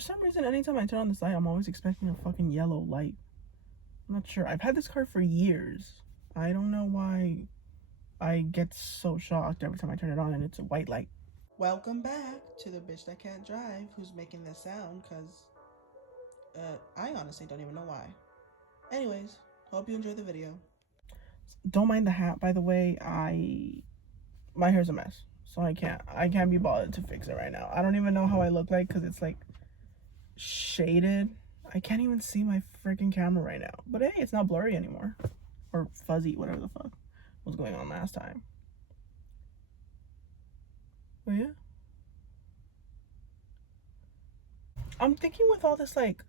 For some reason, anytime I turn on this light, I'm always expecting a fucking yellow light. I'm not sure. I've had this car for years. I don't know why I get so shocked every time I turn it on and it's a white light. Welcome back to the bitch that can't drive who's making this sound, because I honestly don't even know why. Anyways, hope you enjoyed the video. Don't mind the hat, by the way. My hair's a mess, so I can't be bothered to fix it right now. I don't even know how I look like because it's like shaded. I can't even see my freaking camera right now. But hey, it's not blurry anymore. Or fuzzy, whatever the fuck was going on last time. But yeah. I'm thinking with all this like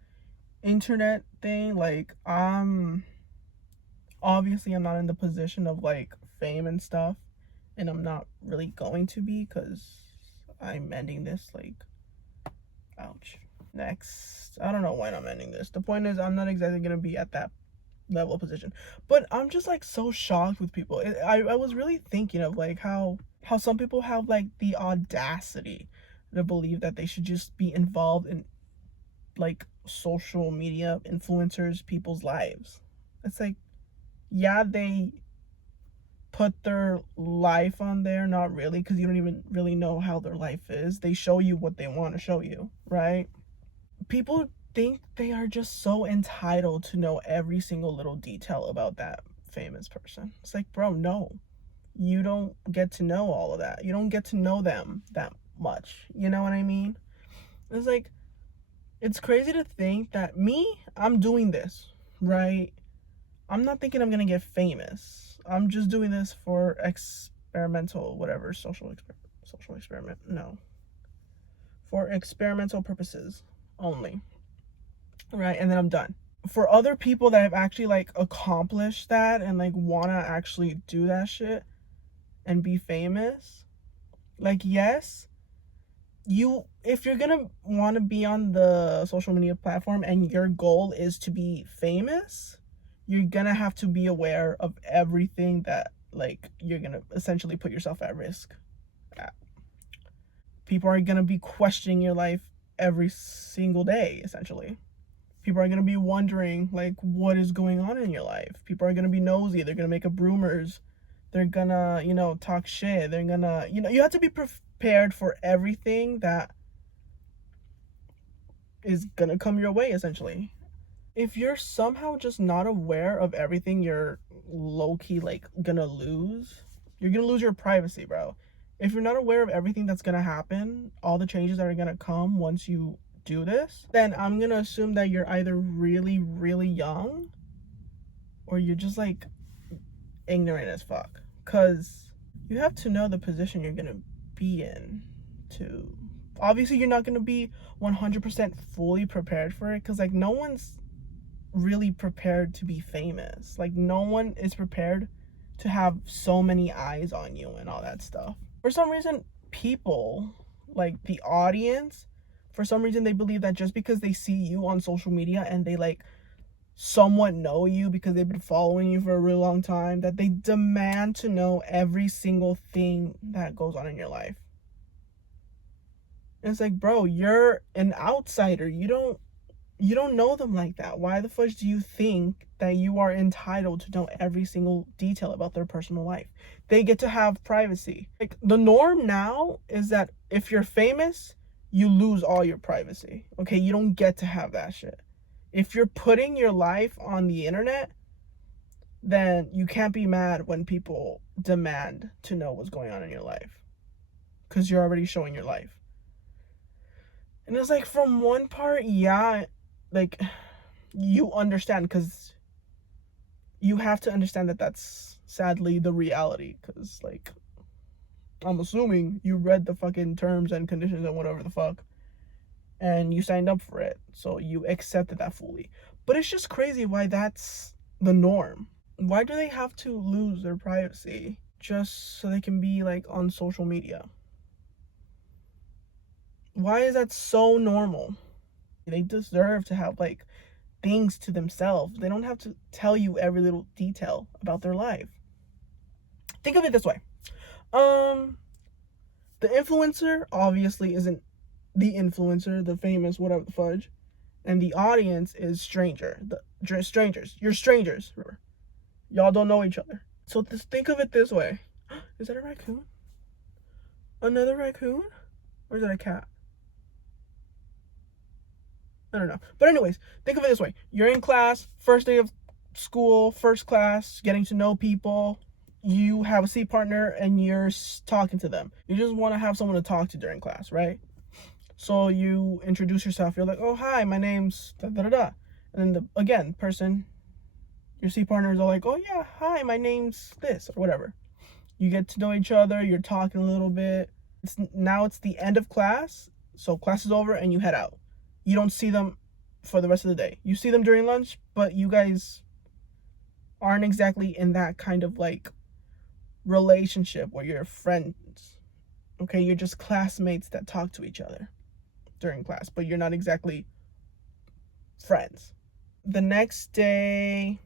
internet thing, like obviously I'm not in the position of like fame and stuff, and I'm not really going to be because I'm ending this like, ouch. Next, I don't know when I'm ending this. The point is, I'm not exactly gonna be at that level of position, but I'm just like so shocked with people. I was really thinking of like how some people have like the audacity to believe that they should just be involved in like social media influencers people's lives. It's like, yeah, they put their life on there, not really, because you don't even really know how their life is. They show you what they want to show you, right? People think they are just so entitled to know every single little detail about that famous person. It's like, bro, no. You don't get to know all of that. You don't get to know them that much. You know what I mean? It's like, it's crazy to think that I'm doing this, right? I'm not thinking I'm gonna get famous. I'm just doing this for experimental, whatever, social experiment. No. For experimental purposes only. Right? And then I'm done. For other people that have actually like accomplished that and like wanna actually do that shit and be famous, like, yes, if you're gonna want to be on the social media platform and your goal is to be famous, you're gonna have to be aware of everything that like you're gonna essentially put yourself at risk at. People are gonna be questioning your life every single day, essentially. People are gonna be wondering like what is going on in your life. People are gonna be nosy. They're gonna make up rumors. They're gonna, talk shit. They're gonna, you have to be prepared for everything that is gonna come your way, essentially. If you're somehow just not aware of everything you're low-key like gonna lose, you're gonna lose your privacy, bro. If you're not aware of everything that's gonna happen, all the changes that are gonna come once you do this, then I'm gonna assume that you're either really, really young or you're just like ignorant as fuck. Because you have to know the position you're gonna be in to. Obviously, you're not gonna be 100% fully prepared for it because like no one's really prepared to be famous. Like no one is prepared to have so many eyes on you and all that stuff. For some reason, people, like the audience, for some reason they believe that just because they see you on social media and they like somewhat know you because they've been following you for a really long time, that they demand to know every single thing that goes on in your life. And it's like, bro, you're an outsider. You don't know them like that. Why the fudge do you think that you are entitled to know every single detail about their personal life? They get to have privacy. Like the norm now is that if you're famous, you lose all your privacy. Okay, you don't get to have that shit. If you're putting your life on the internet, then you can't be mad when people demand to know what's going on in your life because you're already showing your life. And it's like, from one part, yeah, like you understand, because you have to understand that that's sadly the reality, because like I'm assuming you read the fucking terms and conditions and whatever the fuck and you signed up for it, so you accepted that fully. But it's just crazy why that's the norm. Why do they have to lose their privacy just so they can be like on social media? Why is that so normal? They deserve to have like things to themselves. They don't have to tell you every little detail about their life. Think of it this way. The influencer obviously isn't the influencer, the famous, whatever the fudge, and the audience is strangers. You're strangers. Remember, y'all don't know each other. So just think of it this way: is that a raccoon? Another raccoon? Or is that a cat? I don't know. But anyways, think of it this way: you're in class, first day of school, first class, getting to know people. You have a seat partner and you're talking to them. You just want to have someone to talk to during class, right? So you introduce yourself. You're like, oh, hi, my name's da da da da. And then again, your seat partners are like, oh yeah, hi, my name's this or whatever. You get to know each other. You're talking a little bit. Now it's the end of class. So class is over and you head out. You don't see them for the rest of the day. You see them during lunch, but you guys aren't exactly in that kind of like relationship where you're friends. Okay, you're just classmates that talk to each other during class, but you're not exactly friends. The next day,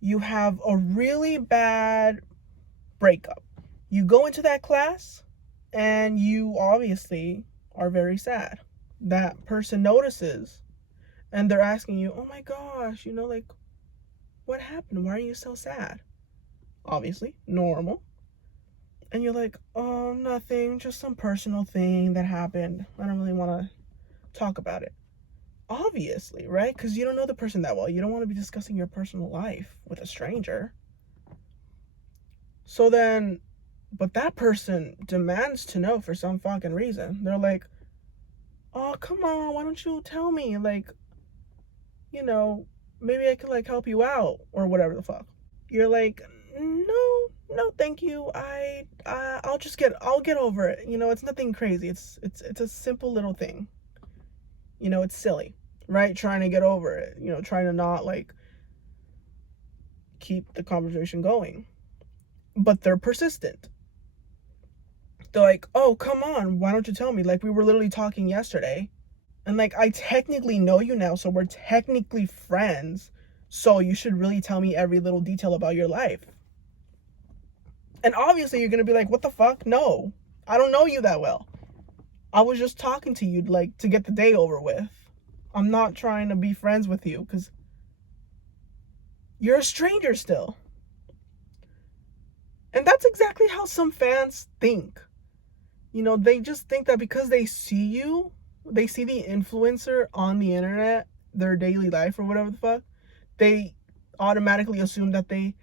you have a really bad breakup. You go into that class and you obviously are very sad. That person notices and they're asking you, oh my gosh, like, what happened? Why are you so sad? Obviously, normal. And you're like, oh, nothing, just some personal thing that happened. I don't really want to talk about it. Obviously, right? Because you don't know the person that well. You don't want to be discussing your personal life with a stranger. So then, but that person demands to know for some fucking reason. They're like, oh, come on, why don't you tell me? Like, maybe I could like help you out or whatever the fuck. You're like, no, thank you. I'll get over it. It's nothing crazy. It's a simple little thing. It's silly, right? Trying to get over it. Trying to not like keep the conversation going. But they're persistent. They're like, oh, come on, why don't you tell me? Like, we were literally talking yesterday. And like, I technically know you now, so we're technically friends. So you should really tell me every little detail about your life. And obviously you're going to be like, what the fuck? No, I don't know you that well. I was just talking to you like to get the day over with. I'm not trying to be friends with you because you're a stranger still. And that's exactly how some fans think. They just think that because they see the influencer on the internet, their daily life or whatever the fuck, they automatically assume that they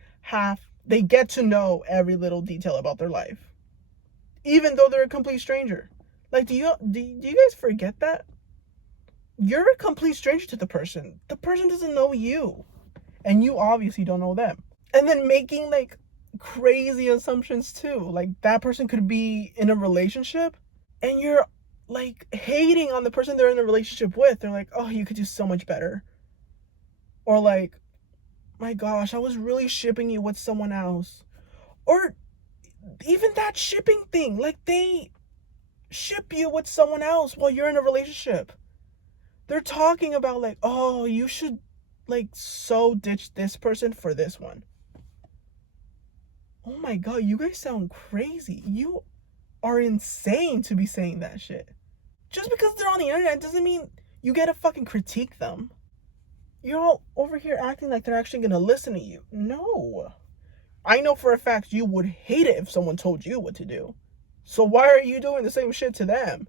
get to know every little detail about their life, even though they're a complete stranger. Like, do you guys forget that? You're a complete stranger to the person. The person doesn't know you, and you obviously don't know them. And then making like crazy assumptions too. Like, that person could be in a relationship, and you're like hating on the person they're in a relationship with. They're like, oh, you could do so much better. Or like, my gosh, I was really shipping you with someone else. Or even that shipping thing, like they ship you with someone else while you're in a relationship. They're talking about like, oh, you should like so ditch this person for this one. Oh my god, you guys sound crazy. You are insane to be saying that shit. Just because they're on the internet doesn't mean you get to fucking critique them. You're all over here acting like they're actually gonna listen to you. No. I know for a fact you would hate it if someone told you what to do. So why are you doing the same shit to them?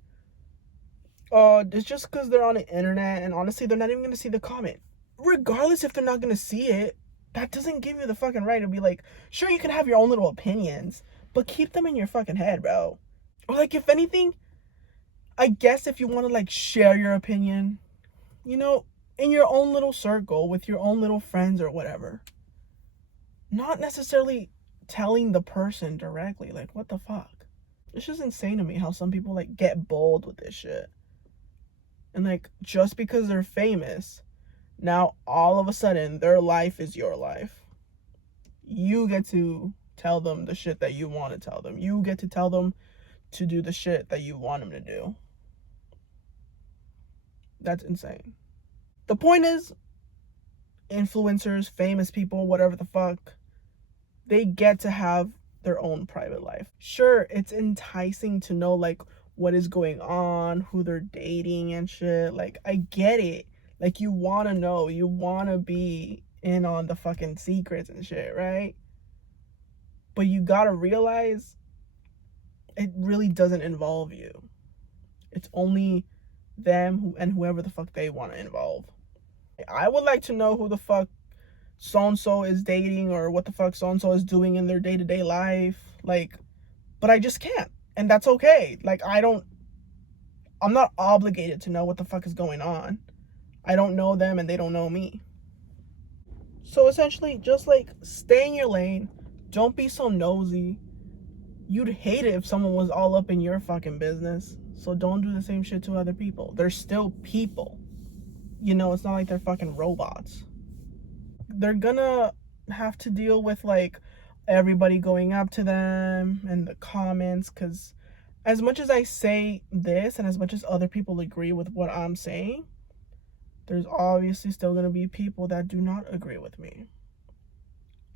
It's just because they're on the internet, and honestly, they're not even gonna see the comment. Regardless if they're not gonna see it, that doesn't give you the fucking right to be like, sure, you can have your own little opinions, but keep them in your fucking head, bro. Or like, if anything, I guess if you want to like share your opinion, in your own little circle with your own little friends or whatever. Not necessarily telling the person directly. Like, what the fuck? It's just insane to me how some people like get bold with this shit. And like, just because they're famous, now all of a sudden their life is your life. You get to tell them the shit that you want to tell them. You get to tell them to do the shit that you want them to do. That's insane. The point is, influencers, famous people, whatever the fuck, they get to have their own private life. Sure, it's enticing to know like what is going on, who they're dating and shit. Like, I get it. Like, you want to know, you want to be in on the fucking secrets and shit, right? But you gotta realize it really doesn't involve you. It's only them and whoever the fuck they want to involve. I would like to know who the fuck so and so is dating or what the fuck so and so is doing in their day-to-day life. Like, but I just can't. And that's okay. Like, I'm not obligated to know what the fuck is going on. I don't know them and they don't know me. So essentially, just like stay in your lane. Don't be so nosy. You'd hate it if someone was all up in your fucking business. So don't do the same shit to other people. They're still people. You know, it's not like they're fucking robots. They're gonna have to deal with like everybody going up to them and the comments, because as much as I say this and as much as other people agree with what I'm saying, there's obviously still gonna be people that do not agree with me.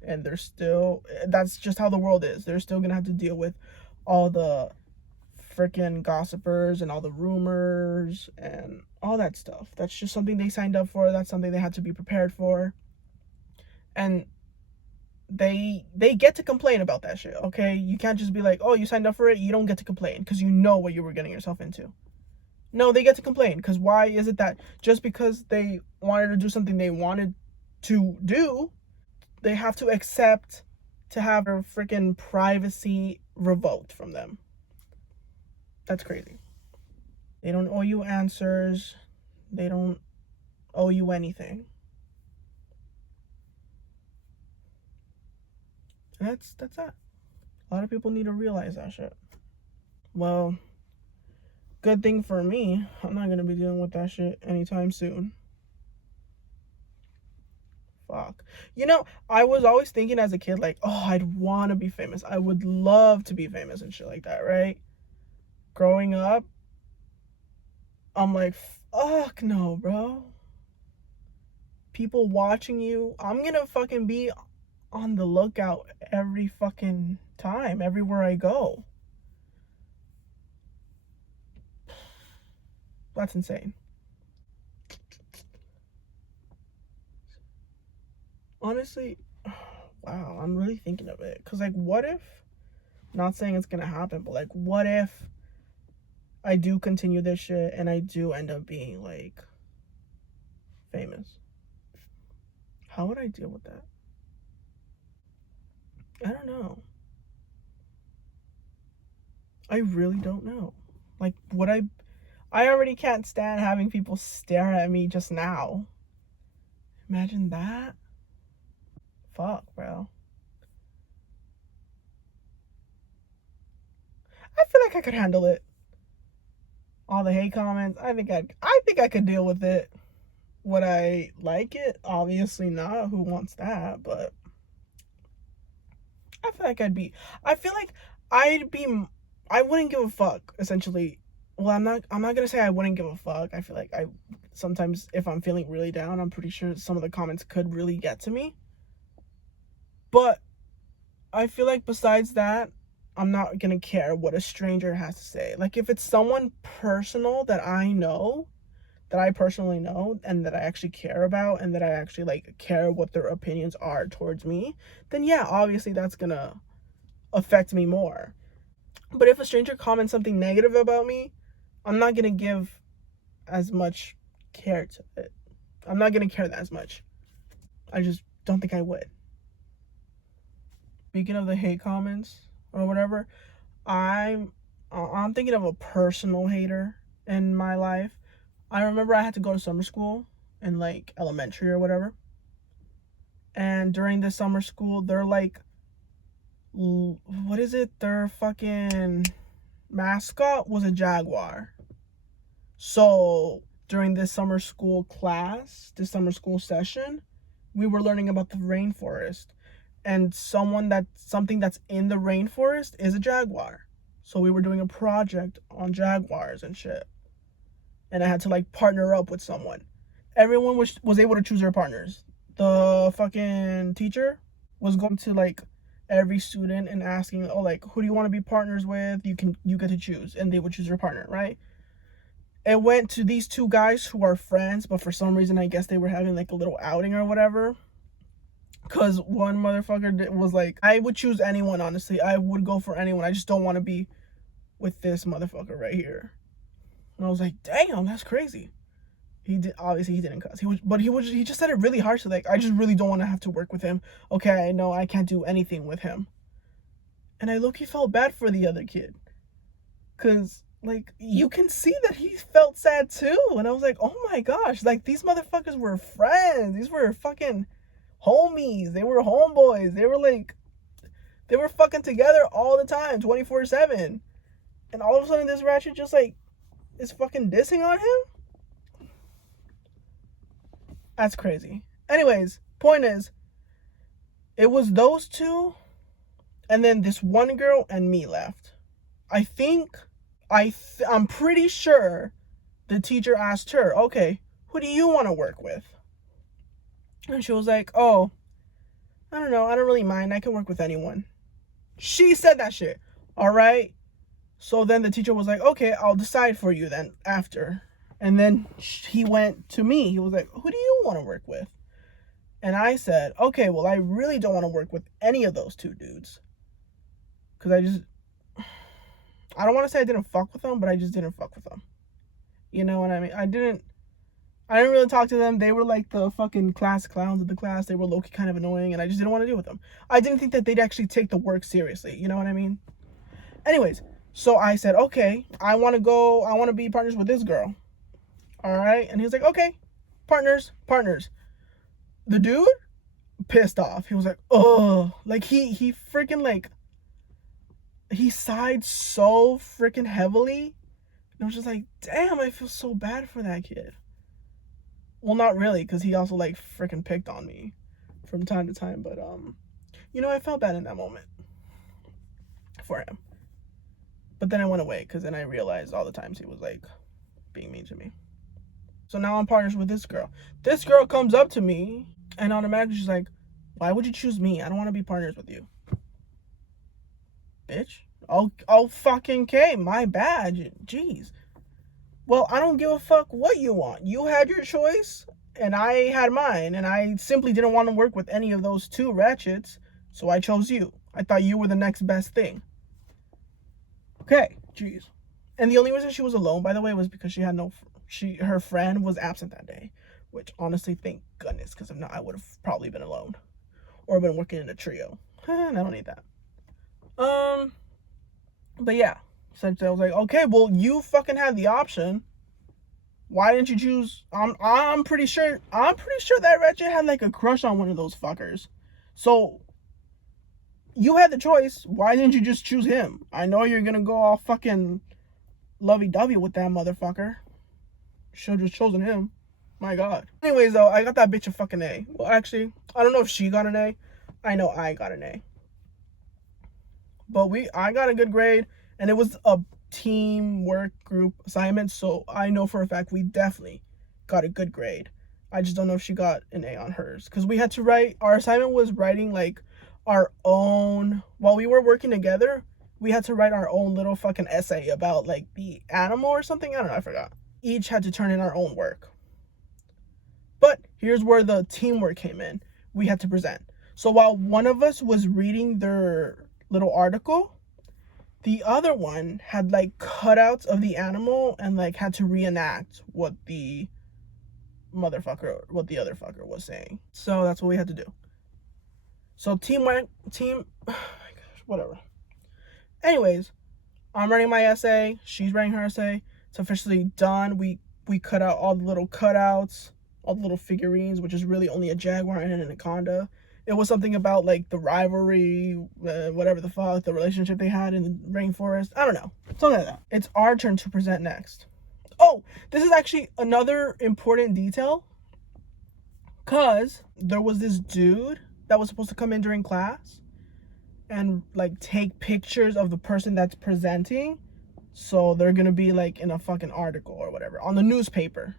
And that's just how the world is. They're still gonna have to deal with all the freaking gossipers and all the rumors and all that stuff. That's just something they signed up for. That's something they had to be prepared for. And they get to complain about that shit, okay? You can't just be like, oh, you signed up for it, you don't get to complain because you know what you were getting yourself into. No, they get to complain, because why is it that just because they wanted to do something they wanted to do, they have to accept to have their freaking privacy revoked from them? That's crazy. They don't owe you answers. They don't owe you anything. And that's that. A lot of people need to realize that shit. Well, good thing for me, I'm not gonna be dealing with that shit anytime soon. Fuck. You know, I was always thinking as a kid, like, oh, I'd want to be famous. I would love to be famous and shit like that, right? Growing up, I'm like, fuck no, bro. People watching you, I'm gonna fucking be on the lookout every fucking time, everywhere I go. That's insane. Honestly, wow, I'm really thinking of it. Because, like, what if, not saying it's gonna happen, but, like, what if I do continue this shit and I do end up being, like, famous? How would I deal with that? I don't know. I really don't know. Like, I already can't stand having people stare at me just now. Imagine that. Fuck, bro. I feel like I could handle it. All the hate comments, I think I could deal with it. Would I like it? Obviously not. Who wants that? But I feel like I wouldn't give a fuck, essentially. Well, I'm not gonna say I wouldn't give a fuck. I feel like sometimes if I'm feeling really down, I'm pretty sure some of the comments could really get to me. But I feel like besides that, I'm not gonna care what a stranger has to say. Like, if it's someone personal that I know, that I personally know, and that I actually care about, and that I actually like care what their opinions are towards me, then yeah, obviously that's gonna affect me more. But if a stranger comments something negative about me, I'm not gonna give as much care to it. I'm not gonna care that as much. I just don't think I would. Speaking of the hate comments or whatever, I'm thinking of a personal hater in my life. I remember I had to go to summer school in like elementary or whatever. And during the summer school, they're like, what is it? Their fucking mascot was a jaguar. So during this summer school class, this summer school session, we were learning about the rainforest. And something that's in the rainforest is a jaguar. So we were doing a project on jaguars and shit. And I had to like partner up with someone. Everyone was able to choose their partners. The fucking teacher was going to like every student and asking, oh, like, who do you want to be partners with? You get to choose, and they would choose your partner, right? It went to these two guys who are friends, but for some reason, I guess they were having like a little outing or whatever. Because one motherfucker was like, I would choose anyone, honestly. I would go for anyone. I just don't want to be with this motherfucker right here. And I was like, damn, that's crazy. He did, obviously he didn't cuss. He just said it really harshly. Like, I just really don't want to have to work with him. Okay, I know I can't do anything with him. And I low-key felt bad for the other kid. Because, like, you can see that he felt sad too. And I was like, oh my gosh. Like, these motherfuckers were friends. These were fucking homies. They were homeboys. They were fucking together all the time, 24/7. And all of a sudden this ratchet just, like, is fucking dissing on him? That's crazy. Anyways, point is, it was those two, and then this one girl and me left. I'm pretty sure the teacher asked her, okay, who do you want to work with? And she was like, oh, I don't know. I don't really mind. I can work with anyone. She said that shit. All right. So then the teacher was like, okay, I'll decide for you then after. And then he went to me. He was like, who do you want to work with? And I said, okay, well, I really don't want to work with any of those two dudes. Because I don't want to say I didn't fuck with them, but I just didn't fuck with them. You know what I mean? I didn't really talk to them. They were like the fucking class clowns of the class. They were low-key kind of annoying, and I just didn't want to deal with them. I didn't think that they'd actually take the work seriously. You know what I mean? Anyways, so I said, okay, I want to be partners with this girl. All right? And he was like, okay, partners. The dude pissed off. He was like, oh, like he freaking like, he sighed so freaking heavily. And I was just like, damn, I feel so bad for that kid. Well, not really, because he also like freaking picked on me from time to time. But you know, I felt bad in that moment for him. But then I went away, because then I realized all the times he was like being mean to me. So now I'm partners with this girl. This girl comes up to me and automatically she's like, why would you choose me? I don't want to be partners with you. Bitch. Oh fucking okay. My bad. Jeez. Well, I don't give a fuck what you want. You had your choice and I had mine. And I simply didn't want to work with any of those two ratchets. So I chose you. I thought you were the next best thing. Okay. Jeez. And the only reason she was alone, by the way, was because she had her friend was absent that day, which honestly, thank goodness, because if not, I would have probably been alone or been working in a trio. I don't need that. But yeah, essentially I was like, okay, well, you fucking had the option. Why didn't you choose? I'm pretty sure that wretched had like a crush on one of those fuckers. So you had the choice. Why didn't you just choose him? I know you're gonna go all fucking lovey-dovey with that motherfucker. Should have just chosen him. My God. Anyways, though, I got that bitch a fucking A. Well, actually, I don't know if she got an A. I know I got an A. But I got a good grade, and it was a teamwork group assignment, so I know for a fact we definitely got a good grade. I just don't know if she got an A on hers, because we had to write, our assignment was writing like our own, while we were working together, we had to write our own little fucking essay about like the animal or something. I don't know, I forgot. Each had to turn in our own work. But here's where the teamwork came in. We had to present. So while one of us was reading their little article, the other one had like cutouts of the animal and like had to reenact what the other fucker was saying. So that's what we had to do. So oh my gosh, whatever. Anyways, I'm writing my essay. She's writing her essay. It's officially done. We cut out all the little cutouts, all the little figurines, which is really only a jaguar and an anaconda. It was something about like the rivalry, whatever the fuck, the relationship they had in the rainforest. I don't know. Something like that. It's our turn to present next. Oh, this is actually another important detail. Because there was this dude that was supposed to come in during class and like take pictures of the person that's presenting. So they're going to be like in a fucking article or whatever on the newspaper.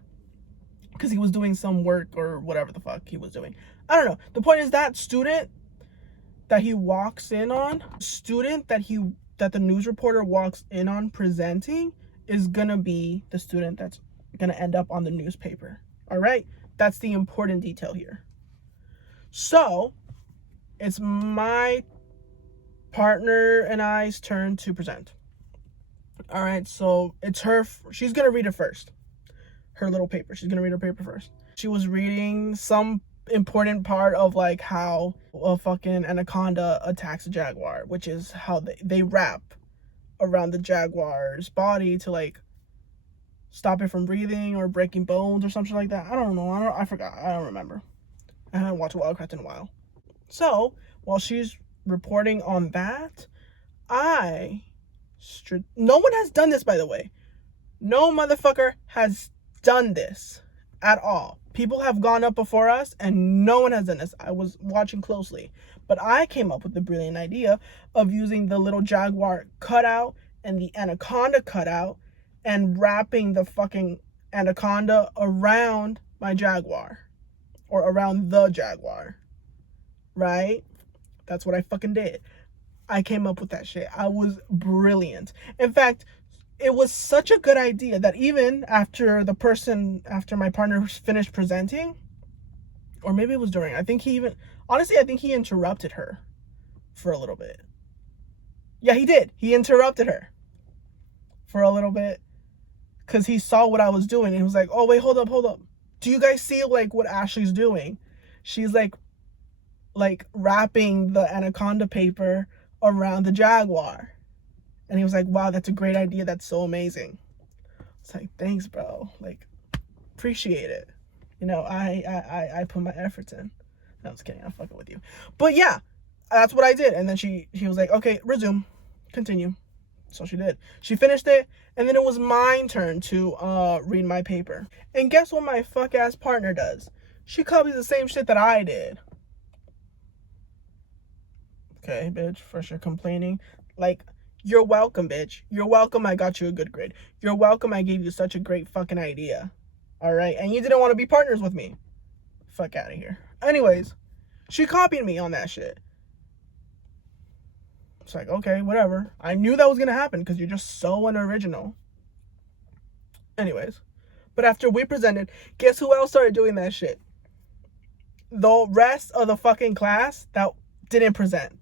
Because he was doing some work or whatever the fuck he was doing. I don't know. The point is that that he walks in on, student that the news reporter walks in on presenting is gonna be the student that's gonna end up on the newspaper. All right, that's the important detail here. So it's my partner and I's turn to present. All right, so it's her. She's gonna read it first. Her little paper. She's gonna read her paper first. She was reading some important part of like how a fucking anaconda attacks a jaguar, which is how they wrap around the jaguar's body to like stop it from breathing or breaking bones or something like that. I don't know. I forgot. I don't remember. I haven't watched Wildcraft in a while. So while she's reporting on that, no one has done this, by the way. No motherfucker has done this at all. People have gone up before us and no one has done this. I was watching closely, but I came up with the brilliant idea of using the little jaguar cutout and the anaconda cutout and wrapping the fucking anaconda around my jaguar, or around the jaguar, right? That's what I fucking did. I came up with that shit. I was brilliant. In fact, it was such a good idea that even after my partner finished presenting, or maybe it was during, I think he interrupted her for a little bit. Yeah, he did. He interrupted her for a little bit because he saw what I was doing and he was like, oh, wait, hold up. Do you guys see like what Ashley's doing? She's like wrapping the anaconda paper around the jaguar. And he was like, wow, that's a great idea. That's so amazing. It's like, thanks, bro. Like, appreciate it. You know, I put my efforts in. No, I was kidding. I'm fucking with you. But yeah, that's what I did. And then she was like, okay, resume. Continue. So she did. She finished it. And then it was my turn to read my paper. And guess what my fuck-ass partner does? She copies the same shit that I did. Okay, bitch, for sure complaining. Like, you're welcome, bitch. You're welcome I got you a good grade. You're welcome I gave you such a great fucking idea. All right? And you didn't want to be partners with me. Fuck out of here. Anyways, she copied me on that shit. It's like, okay, whatever. I knew that was going to happen because you're just so unoriginal. Anyways, but after we presented, guess who else started doing that shit? The rest of the fucking class that didn't present.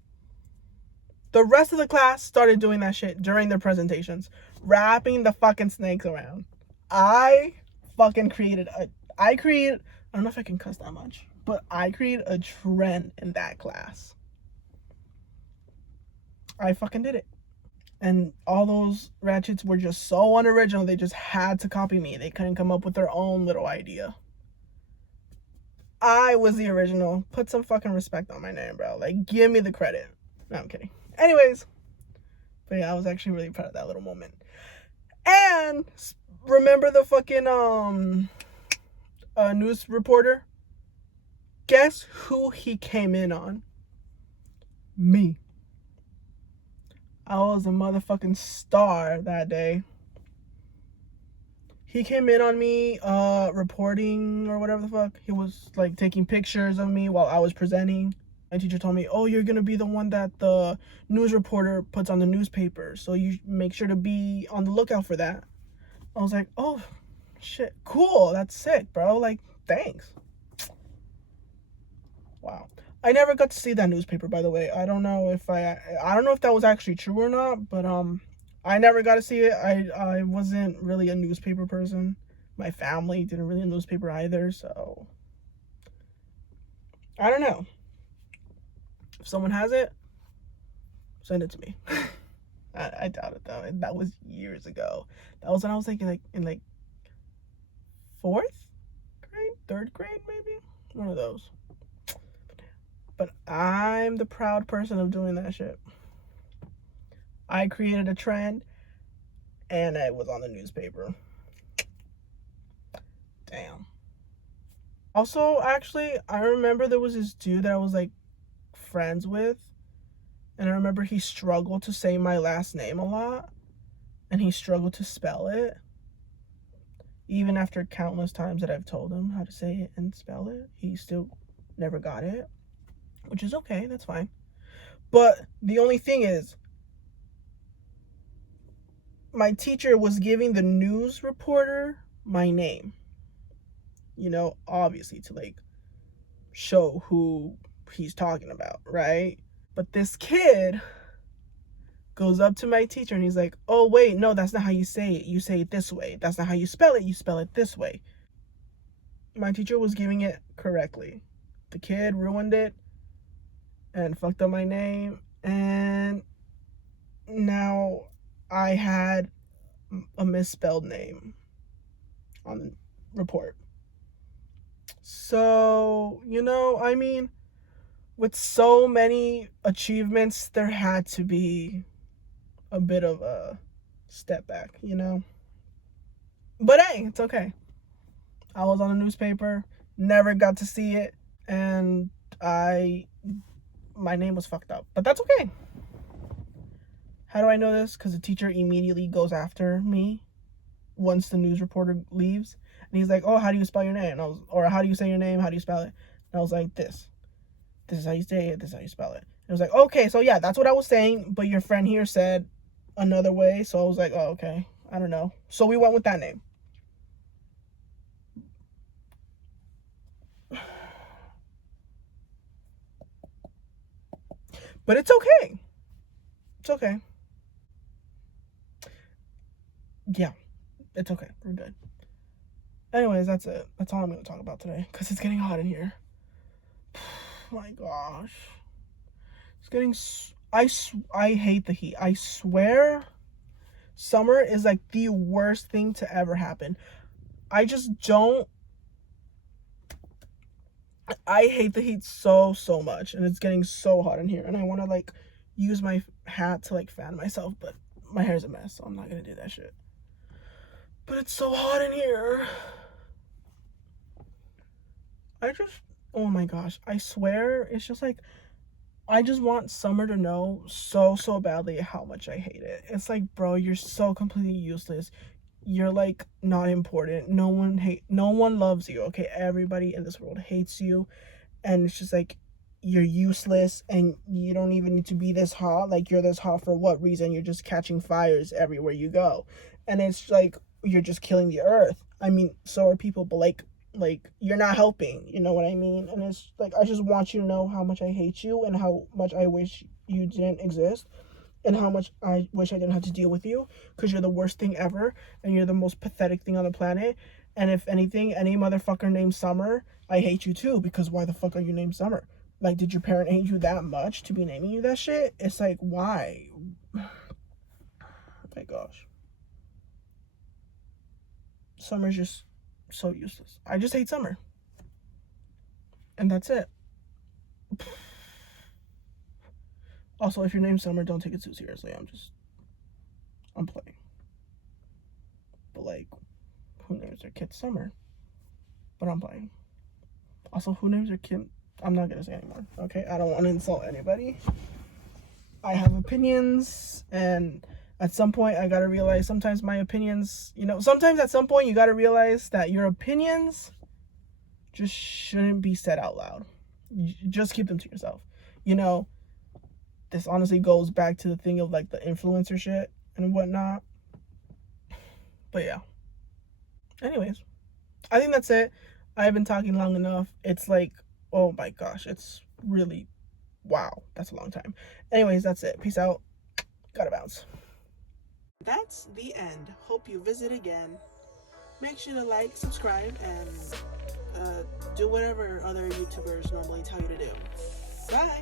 The rest of the class started doing that shit during their presentations, wrapping the fucking snakes around. I created, I don't know if I can cuss that much, but I created a trend in that class. I fucking did it. And all those ratchets were just so unoriginal, they just had to copy me. They couldn't come up with their own little idea. I was the original. Put some fucking respect on my name, bro. Like, give me the credit. No, I'm kidding. Anyways, but yeah, I was actually really proud of that little moment. And remember the fucking news reporter? Guess who he came in on? Me. I was a motherfucking star that day. He came in on me reporting or whatever the fuck. He was like taking pictures of me while I was presenting. My teacher told me, oh, you're going to be the one that the news reporter puts on the newspaper. So you make sure to be on the lookout for that. I was like, oh, shit. Cool. That's sick, bro. Like, thanks. Wow. I never got to see that newspaper, by the way. I don't know if that was actually true or not. But I never got to see it. I wasn't really a newspaper person. My family didn't really newspaper either. So I don't know. If someone has it, send it to me. I doubt it though. That was years ago. That was when I was like in 4th grade, 3rd grade, maybe. One of those. But I'm the proud person of doing that shit. I created a trend, and it was on the newspaper. Damn. Also, actually, I remember there was this dude that I was like friends with, and I remember he struggled to say my last name a lot, and he struggled to spell it, even after countless times that I've told him how to say it and spell it. He still never got it, which is okay. That's fine. But the only thing is, my teacher was giving the news reporter my name, obviously to like show who he's talking about, right? But this kid goes up to my teacher and he's like, oh, wait, no, that's not how you say it. You say it this way. That's not how you spell it. You spell it this way. My teacher was giving it correctly. The kid ruined it and fucked up my name. And now I had a misspelled name on the report. So, I mean, with so many achievements, there had to be a bit of a step back, But hey, it's okay. I was on the newspaper, never got to see it, and my name was fucked up. But that's okay. How do I know this? Because the teacher immediately goes after me once the news reporter leaves. And he's like, oh, how do you spell your name? Or how do you say your name? How do you spell it? And I was like, this. This is how you say it. This is how you spell it. And I was like, okay, so yeah, that's what I was saying. But your friend here said another way. So I was like, oh, okay. I don't know. So we went with that name. But it's okay. It's okay. Yeah, it's okay. We're good. Anyways, that's it. That's all I'm going to talk about today because it's getting hot in here. My gosh. It's getting... I hate the heat. I swear summer is like the worst thing to ever happen. I just don't... I hate the heat so much, and it's getting so hot in here, and I want to like use my hat to like fan myself, but my hair's a mess, so I'm not gonna do that shit. But it's so hot in here. Oh my gosh, I swear it's just like I just want summer to know so badly how much I hate it. It's like, bro, you're so completely useless. You're like not important. No one loves you, okay? Everybody in this world hates you, and it's just like you're useless, and you don't even need to be this hot. Like, you're this hot for what reason? You're just catching fires everywhere you go, and it's like you're just killing the earth. I mean, so are people, but like you're not helping, you know what I mean? And it's like I just want you to know how much I hate you and how much I wish you didn't exist. And how much I wish I didn't have to deal with you, because you're the worst thing ever, and you're the most pathetic thing on the planet. And if anything, any motherfucker named Summer, I hate you too, because why the fuck are you named Summer? Like, did your parent hate you that much to be naming you that shit? It's like, why? Oh my gosh. Summer's just so useless. I just hate Summer. And that's it. Also, if your name's Summer, don't take it too seriously. I'm playing. But like, who names their kid Summer? But I'm playing. Also, who names their kid? I'm not gonna say anymore, okay? I don't want to insult anybody. I have opinions, and at some point I gotta realize sometimes my opinions, sometimes at some point you gotta realize that your opinions just shouldn't be said out loud. You just keep them to yourself. This honestly goes back to the thing of like the influencer shit and whatnot. But yeah. Anyways, I think that's it. I've been talking long enough. It's like, oh my gosh, it's really, wow, that's a long time. Anyways, that's it. Peace out. Gotta bounce. That's the end. Hope you visit again. Make sure to like, subscribe, and do whatever other YouTubers normally tell you to do. Bye.